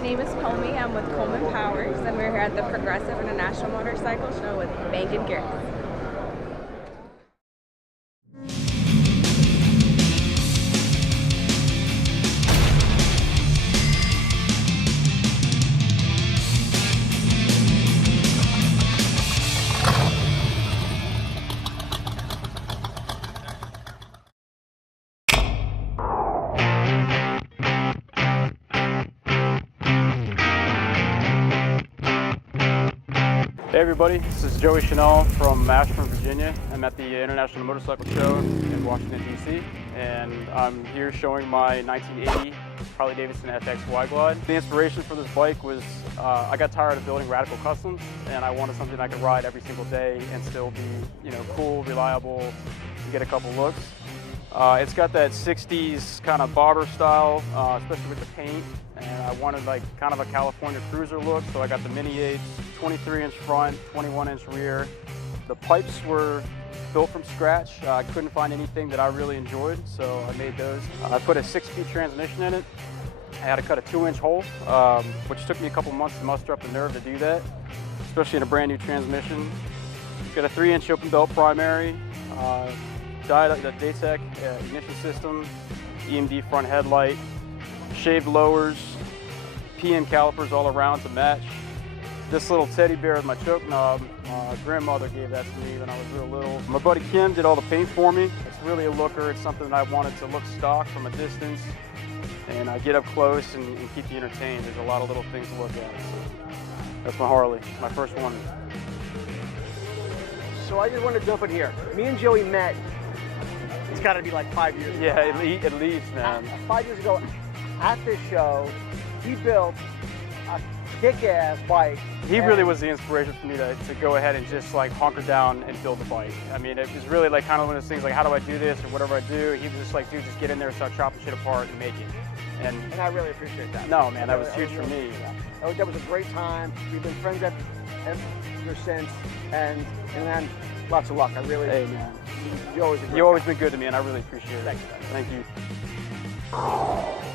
name is Comey. I'm with Coleman Powers, and we're here at the Progressive International Motorcycle Show with Bangin Gear. Hey everybody, this is Joey Chanel from Ashburn, Virginia. I'm at the International Motorcycle Show in Washington, D.C. and I'm here showing my 1980 Harley Davidson FX Y-Glide. The inspiration for this bike was I got tired of building radical customs and I wanted something I could ride every single day and still be, cool, reliable, and get a couple looks. It's got that 60s kind of bobber style, especially with the paint, and I wanted like kind of a California cruiser look, so I got the mini 8s, 23-inch front, 21-inch rear. The pipes were built from scratch. I couldn't find anything that I really enjoyed, so I made those. I put a 6-speed transmission in it. I had to cut a 2-inch hole, which took me a couple months to muster up the nerve to do that, especially in a brand new transmission. Got a 3-inch open belt primary. The Daytech ignition system, EMD front headlight, shaved lowers, PM calipers all around to match. This little teddy bear with my choke knob, my grandmother gave that to me when I was real little. My buddy Kim did all the paint for me. It's really a looker. It's something that I wanted to look stock from a distance and get up close and keep you entertained. There's a lot of little things to look at. So that's my Harley, my first one. So I just want to jump in here. Me and Joey met. It's got to be like 5 years ago. Yeah, at least, man. 5 years ago, at this show, he built a kick-ass bike. He really was the inspiration for me to go ahead and just like hunker down and build the bike. I mean, it was really like kind of one of those things like, how do I do this or whatever I do? He was just like, dude, just get in there, start chopping shit apart and make it. And I really appreciate that. No, man, that was huge for me. Yeah. That was a great time. We've been friends ever since, and then lots of luck. I really. Hey, man. You've always been good to me, and I really appreciate it. Thanks, man. Thank you.